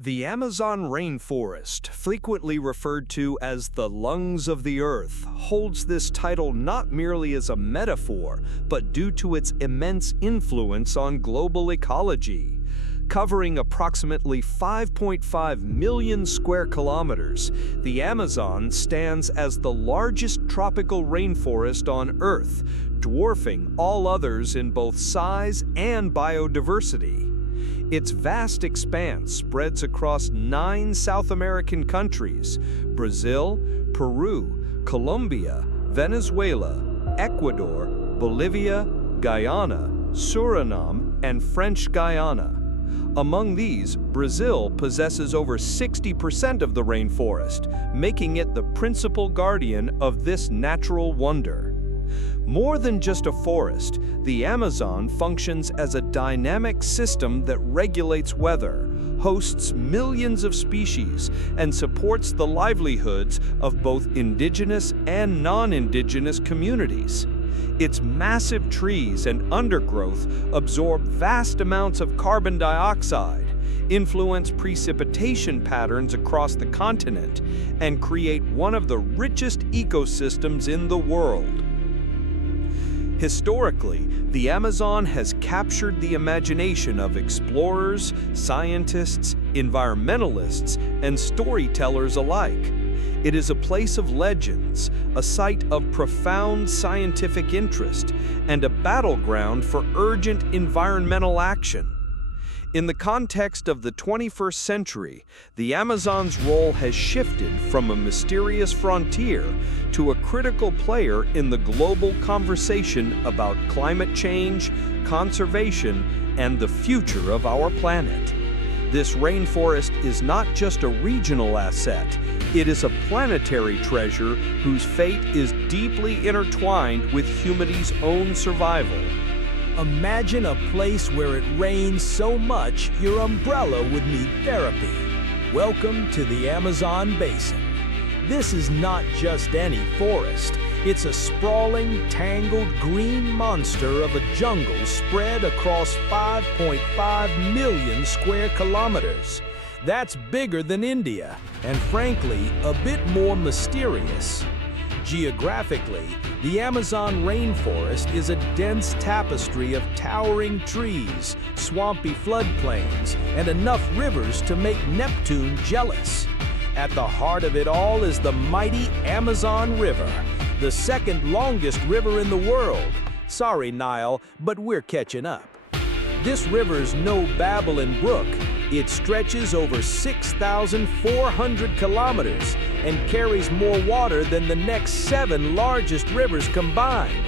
The Amazon rainforest, frequently referred to as the lungs of the earth, holds this title not merely as a metaphor, but due to its immense influence on global ecology. Covering approximately 5.5 million square kilometers, the Amazon stands as the largest tropical rainforest on Earth, dwarfing all others in both size and biodiversity. Its vast expanse spreads across 9 South American countries: Brazil, Peru, Colombia, Venezuela, Ecuador, Bolivia, Guyana, Suriname, and French Guiana. Among these, Brazil possesses over 60% of the rainforest, making it the principal guardian of this natural wonder. More than just a forest, the Amazon functions as a dynamic system that regulates weather, hosts millions of species, and supports the livelihoods of both indigenous and non-indigenous communities. Its massive trees and undergrowth absorb vast amounts of carbon dioxide, influence precipitation patterns across the continent, and create one of the richest ecosystems in the world. Historically, the Amazon has captured the imagination of explorers, scientists, environmentalists, and storytellers alike. It is a place of legends, a site of profound scientific interest, and a battleground for urgent environmental action. In the context of the 21st century, the Amazon's role has shifted from a mysterious frontier to a critical player in the global conversation about climate change, conservation, and the future of our planet. This rainforest is not just a regional asset, it is a planetary treasure whose fate is deeply intertwined with humanity's own survival. Imagine a place where it rains so much your umbrella would need therapy. Welcome to the Amazon Basin. This is not just any forest. It's a sprawling, tangled green monster of a jungle spread across 5.5 million square kilometers. That's bigger than India, and frankly, a bit more mysterious. Geographically, the Amazon rainforest is a dense tapestry of towering trees, swampy floodplains, and enough rivers to make Neptune jealous. At the heart of it all is the mighty Amazon River, the second longest river in the world. Sorry, Nile, but we're catching up. This river's no Babylon brook. It stretches over 6,400 kilometers and carries more water than the next 7 largest rivers combined.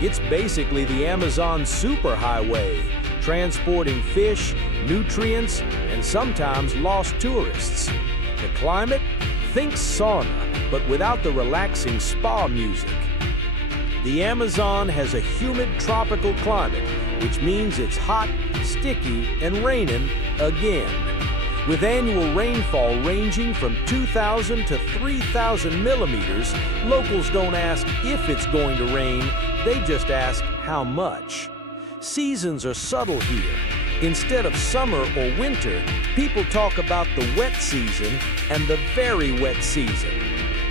It's basically the Amazon superhighway, transporting fish, nutrients, and sometimes lost tourists. The climate? Think sauna, but without the relaxing spa music. The Amazon has a humid tropical climate, which means it's hot, sticky, and raining again. With annual rainfall ranging from 2,000 to 3,000 millimeters, locals don't ask if it's going to rain, they just ask how much. Seasons are subtle here. Instead of summer or winter, people talk about the wet season and the very wet season.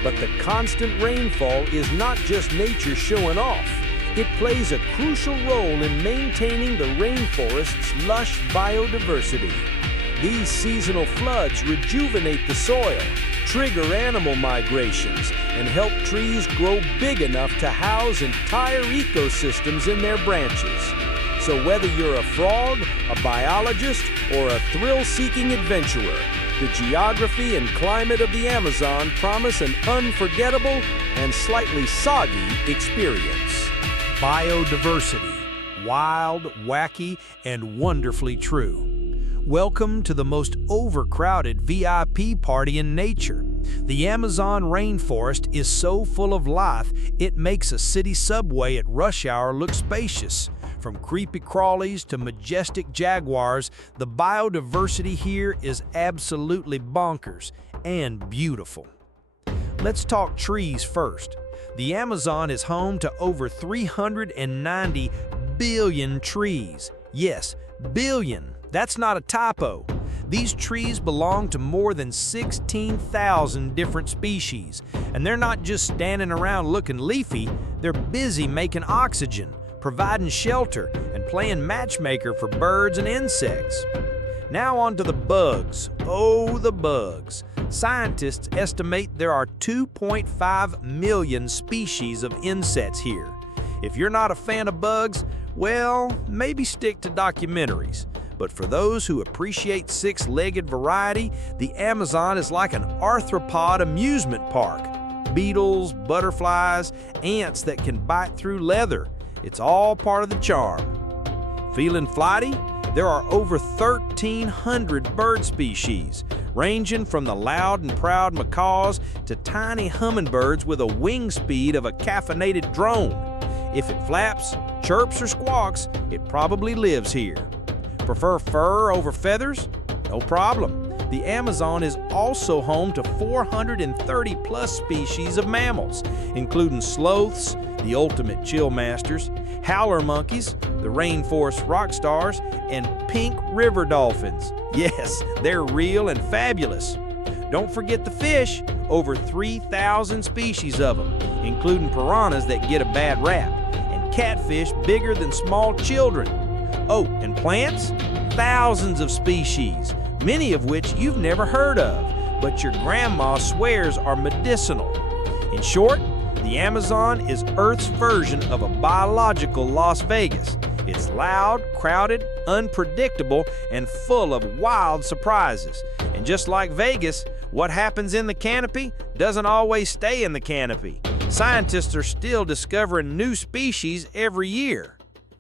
But the constant rainfall is not just nature showing off. It plays a crucial role in maintaining the rainforest's lush biodiversity. These seasonal floods rejuvenate the soil, trigger animal migrations, and help trees grow big enough to house entire ecosystems in their branches. So whether you're a frog, a biologist, or a thrill-seeking adventurer, the geography and climate of the Amazon promise an unforgettable and slightly soggy experience. Biodiversity, wild, wacky, and wonderfully true. Welcome to the most overcrowded VIP party in nature. The Amazon rainforest is so full of life, it makes a city subway at rush hour look spacious. From creepy crawlies to majestic jaguars, the biodiversity here is absolutely bonkers and beautiful. Let's talk trees first. The Amazon is home to over 390 billion trees. Yes, billion. That's not a typo. These trees belong to more than 16,000 different species, and they're not just standing around looking leafy, they're busy making oxygen, providing shelter, and playing matchmaker for birds and insects. Now on to the bugs. Oh, the bugs. Scientists estimate there are 2.5 million species of insects here. If you're not a fan of bugs, well, maybe stick to documentaries. But for those who appreciate six-legged variety, the Amazon is like an arthropod amusement park. Beetles, butterflies, ants that can bite through leather. It's all part of the charm. Feeling flighty? There are over 1,300 bird species, ranging from the loud and proud macaws to tiny hummingbirds with a wing speed of a caffeinated drone. If it flaps, chirps, or squawks, it probably lives here. Prefer fur over feathers? No problem. The Amazon is also home to 430-plus species of mammals, including sloths, the ultimate chill masters, howler monkeys, the rainforest rock stars, and pink river dolphins. Yes, they're real and fabulous. Don't forget the fish, over 3,000 species of them, including piranhas that get a bad rap, and catfish bigger than small children. Oh, and plants? Thousands of species, many of which you've never heard of, but your grandma swears are medicinal. In short, the Amazon is Earth's version of a biological Las Vegas. It's loud, crowded, unpredictable, and full of wild surprises. And just like Vegas, what happens in the canopy doesn't always stay in the canopy. Scientists are still discovering new species every year.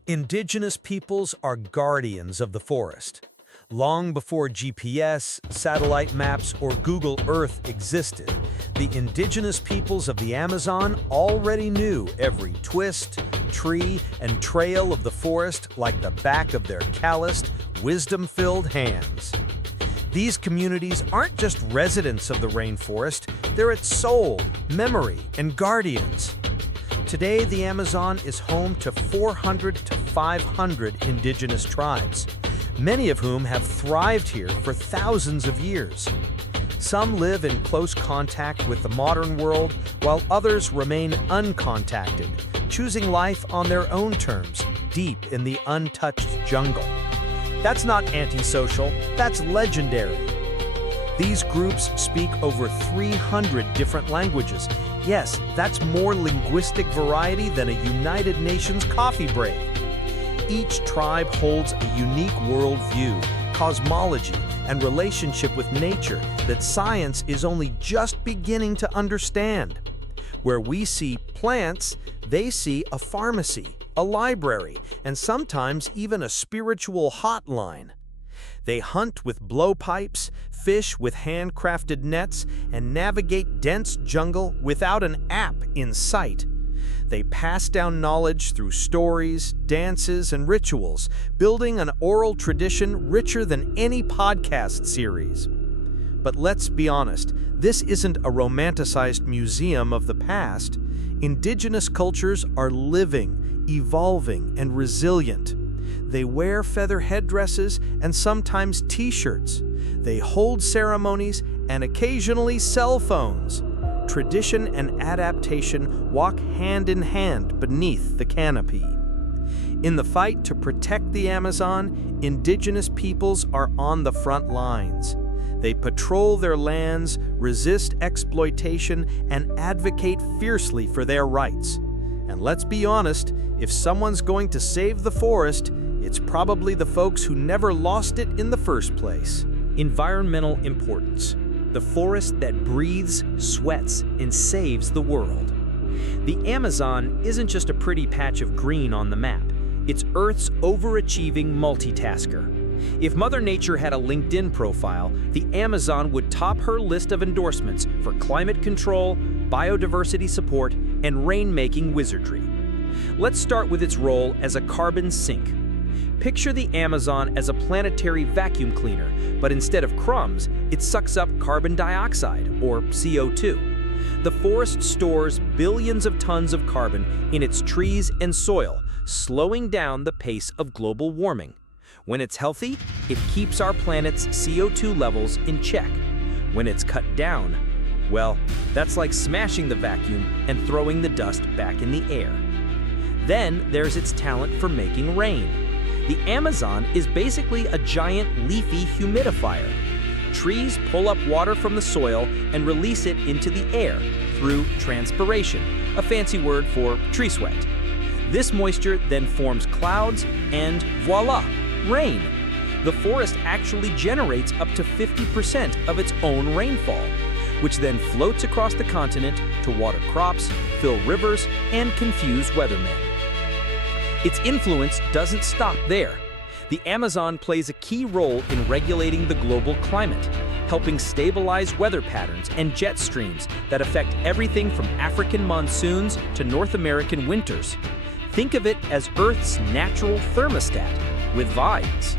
Indigenous peoples are guardians of the forest. Long before GPS, satellite maps, or Google Earth existed, the indigenous peoples of the Amazon already knew every twist, tree, and trail of the forest like the back of their calloused, wisdom-filled hands. These communities aren't just residents of the rainforest, they're its soul, memory, and guardians. Today, the Amazon is home to 400 to 500 indigenous tribes, many of whom have thrived here for thousands of years. Some live in close contact with the modern world, while others remain uncontacted, choosing life on their own terms, deep in the untouched jungle. That's not antisocial, that's legendary. These groups speak over 300 different languages. Yes, that's more linguistic variety than a United Nations coffee break. Each tribe holds a unique worldview, cosmology, and relationship with nature that science is only just beginning to understand. Where we see plants, they see a pharmacy, a library, and sometimes even a spiritual hotline. They hunt with blowpipes, fish with handcrafted nets, and navigate dense jungle without an app in sight. They pass down knowledge through stories, dances, and rituals, building an oral tradition richer than any podcast series. But let's be honest, this isn't a romanticized museum of the past. Indigenous cultures are living, evolving, and resilient. They wear feather headdresses and sometimes t-shirts. They hold ceremonies and occasionally cell phones. Tradition and adaptation walk hand in hand beneath the canopy. In the fight to protect the Amazon, indigenous peoples are on the front lines. They patrol their lands, resist exploitation, and advocate fiercely for their rights. And let's be honest, if someone's going to save the forest, it's probably the folks who never lost it in the first place. Environmental importance. The forest that breathes, sweats, and saves the world. The Amazon isn't just a pretty patch of green on the map. It's Earth's overachieving multitasker. If Mother Nature had a LinkedIn profile, the Amazon would top her list of endorsements for climate control, biodiversity support, and rain-making wizardry. Let's start with its role as a carbon sink. Picture the Amazon as a planetary vacuum cleaner, but instead of crumbs, it sucks up carbon dioxide, or CO2. The forest stores billions of tons of carbon in its trees and soil, slowing down the pace of global warming. When it's healthy, it keeps our planet's CO2 levels in check. When it's cut down, well, that's like smashing the vacuum and throwing the dust back in the air. Then there's its talent for making rain. The Amazon is basically a giant leafy humidifier. Trees pull up water from the soil and release it into the air through transpiration, a fancy word for tree sweat. This moisture then forms clouds and voila, rain. The forest actually generates up to 50% of its own rainfall, which then floats across the continent to water crops, fill rivers, and confuse weathermen. Its influence doesn't stop there. The Amazon plays a key role in regulating the global climate, helping stabilize weather patterns and jet streams that affect everything from African monsoons to North American winters. Think of it as Earth's natural thermostat, with vines.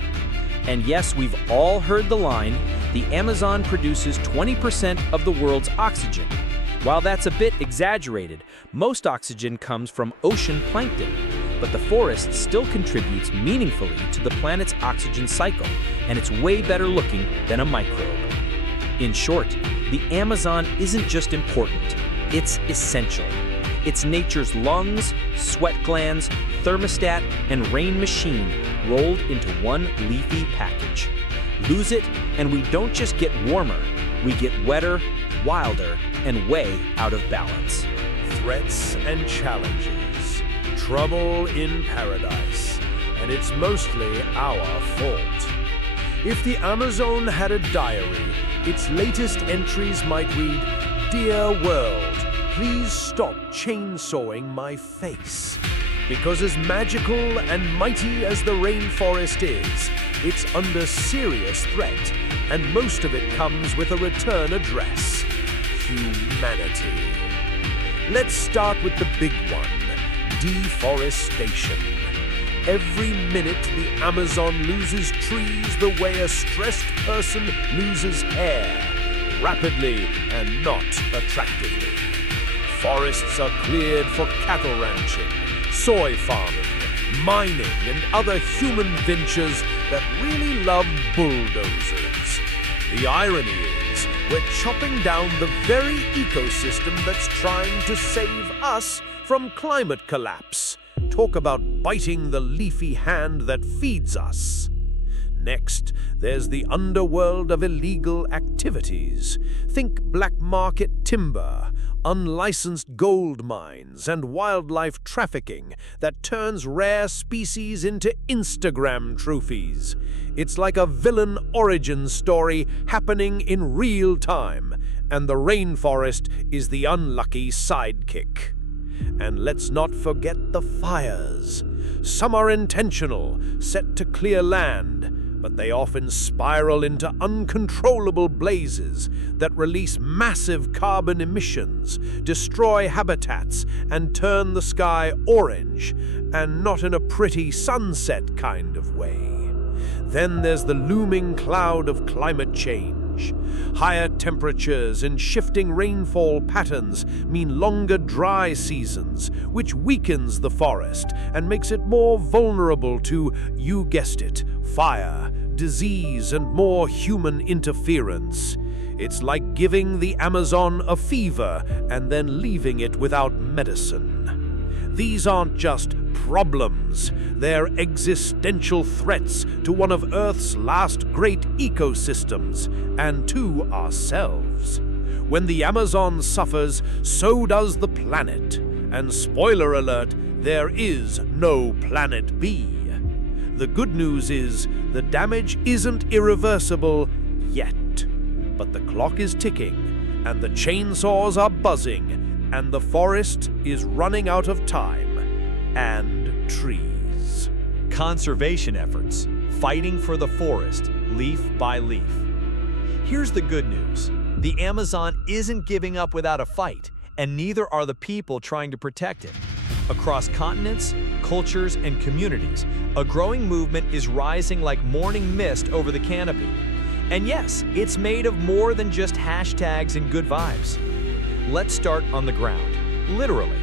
And yes, we've all heard the line, the Amazon produces 20% of the world's oxygen. While that's a bit exaggerated, most oxygen comes from ocean plankton, but the forest still contributes meaningfully to the planet's oxygen cycle, and it's way better looking than a microbe. In short, the Amazon isn't just important, it's essential. It's nature's lungs, sweat glands, thermostat, and rain machine rolled into one leafy package. Lose it, and we don't just get warmer, we get wetter, wilder, and way out of balance. Threats and challenges, trouble in paradise, and it's mostly our fault. If the Amazon had a diary, its latest entries might read, "Dear world, please stop chainsawing my face." Because as magical and mighty as the rainforest is, it's under serious threat, and most of it comes with a return address: humanity. Let's start with the big one, deforestation. Every minute the Amazon loses trees the way a stressed person loses hair, rapidly and not attractively. Forests are cleared for cattle ranching, soy farming, mining, and other human ventures that really love bulldozers. The irony is, we're chopping down the very ecosystem that's trying to save us from climate collapse. Talk about biting the leafy hand that feeds us. Next, there's the underworld of illegal activities. Think black market timber, unlicensed gold mines, and wildlife trafficking that turns rare species into Instagram trophies. It's like a villain origin story happening in real time, and the rainforest is the unlucky sidekick. And let's not forget the fires. Some are intentional, set to clear land, but they often spiral into uncontrollable blazes that release massive carbon emissions, destroy habitats, and turn the sky orange, and not in a pretty sunset kind of way. Then there's the looming cloud of climate change. Higher temperatures and shifting rainfall patterns mean longer dry seasons, which weakens the forest and makes it more vulnerable to, you guessed it, fire, disease, and more human interference. It's like giving the Amazon a fever and then leaving it without medicine. These aren't just problems, they're existential threats to one of Earth's last great ecosystems and to ourselves. When the Amazon suffers, so does the planet. And spoiler alert, there is no planet B. The good news is, the damage isn't irreversible yet. But the clock is ticking, and the chainsaws are buzzing, and the forest is running out of time. And trees. Conservation efforts, fighting for the forest, leaf by leaf. Here's the good news. The Amazon isn't giving up without a fight, and neither are the people trying to protect it. Across continents, cultures, and communities, a growing movement is rising like morning mist over the canopy. And yes, it's made of more than just hashtags and good vibes. Let's start on the ground, literally.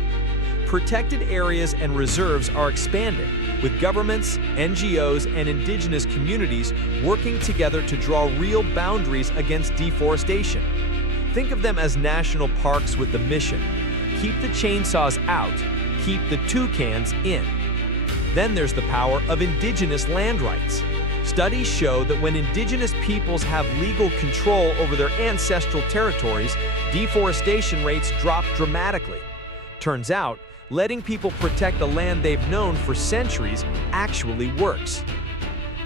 Protected areas and reserves are expanding. with governments, NGOs, and indigenous communities working together to draw real boundaries against deforestation. Think of them as national parks with the mission: keep the chainsaws out, keep the toucans in. Then there's the power of indigenous land rights. Studies show that when indigenous peoples have legal control over their ancestral territories, deforestation rates drop dramatically. Turns out, letting people protect the land they've known for centuries actually works.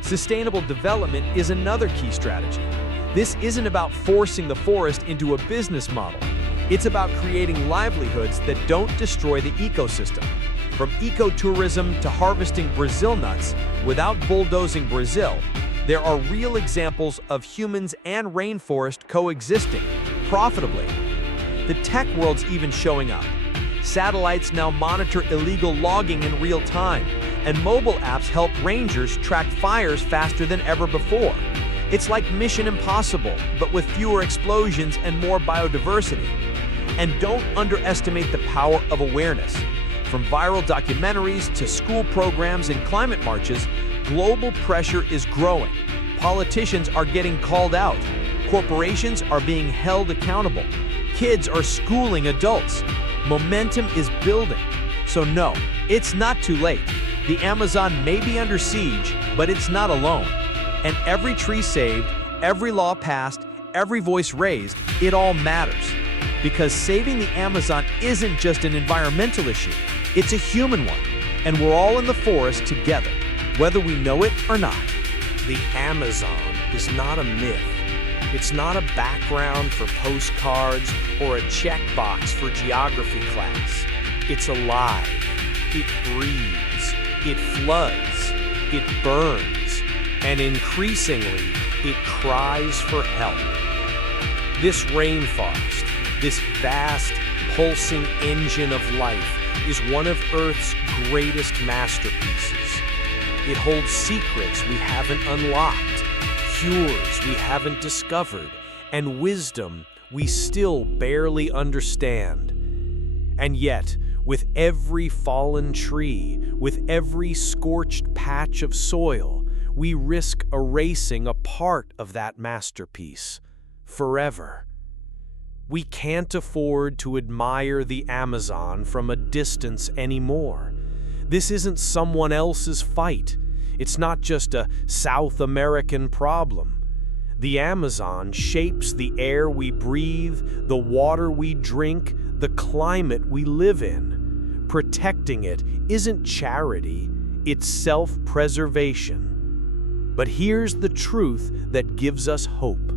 Sustainable development is another key strategy. This isn't about forcing the forest into a business model. It's about creating livelihoods that don't destroy the ecosystem. From ecotourism to harvesting Brazil nuts without bulldozing Brazil, there are real examples of humans and rainforest coexisting profitably. The tech world's even showing up. Satellites now monitor illegal logging in real time, and mobile apps help rangers track fires faster than ever before. It's like Mission Impossible, but with fewer explosions and more biodiversity. And don't underestimate the power of awareness. From viral documentaries to school programs and climate marches, global pressure is growing. Politicians are getting called out. Corporations are being held accountable. Kids are schooling adults. Momentum is building. So no, it's not too late. The Amazon may be under siege, but it's not alone. And every tree saved, every law passed, every voice raised, it all matters. Because saving the Amazon isn't just an environmental issue, it's a human one. And we're all in the forest together, whether we know it or not. The Amazon is not a myth. It's not a background for postcards or a checkbox for geography class. It's alive. It breathes. It floods. It burns. And increasingly, it cries for help. This rainforest, this vast, pulsing engine of life, is one of Earth's greatest masterpieces. It holds secrets we haven't unlocked, cures we haven't discovered, and wisdom we still barely understand. And yet, with every fallen tree, with every scorched patch of soil, we risk erasing a part of that masterpiece forever. We can't afford to admire the Amazon from a distance anymore. This isn't someone else's fight. It's not just a South American problem. The Amazon shapes the air we breathe, the water we drink, the climate we live in. Protecting it isn't charity, it's self-preservation. But here's the truth that gives us hope.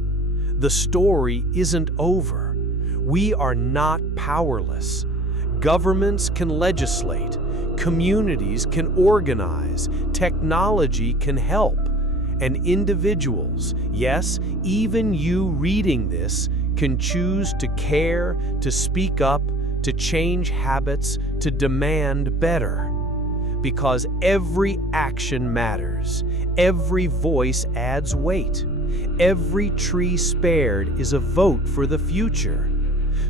The story isn't over. We are not powerless. Governments can legislate, communities can organize, technology can help, and individuals, yes, even you reading this, can choose to care, to speak up, to change habits, to demand better. Because every action matters, every voice adds weight, every tree spared is a vote for the future.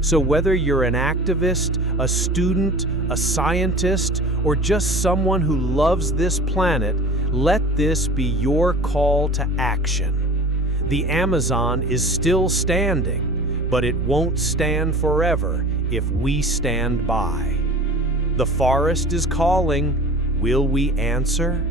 So whether you're an activist, a student, a scientist, or just someone who loves this planet, let this be your call to action. The Amazon is still standing, but it won't stand forever if we stand by. The forest is calling. Will we answer?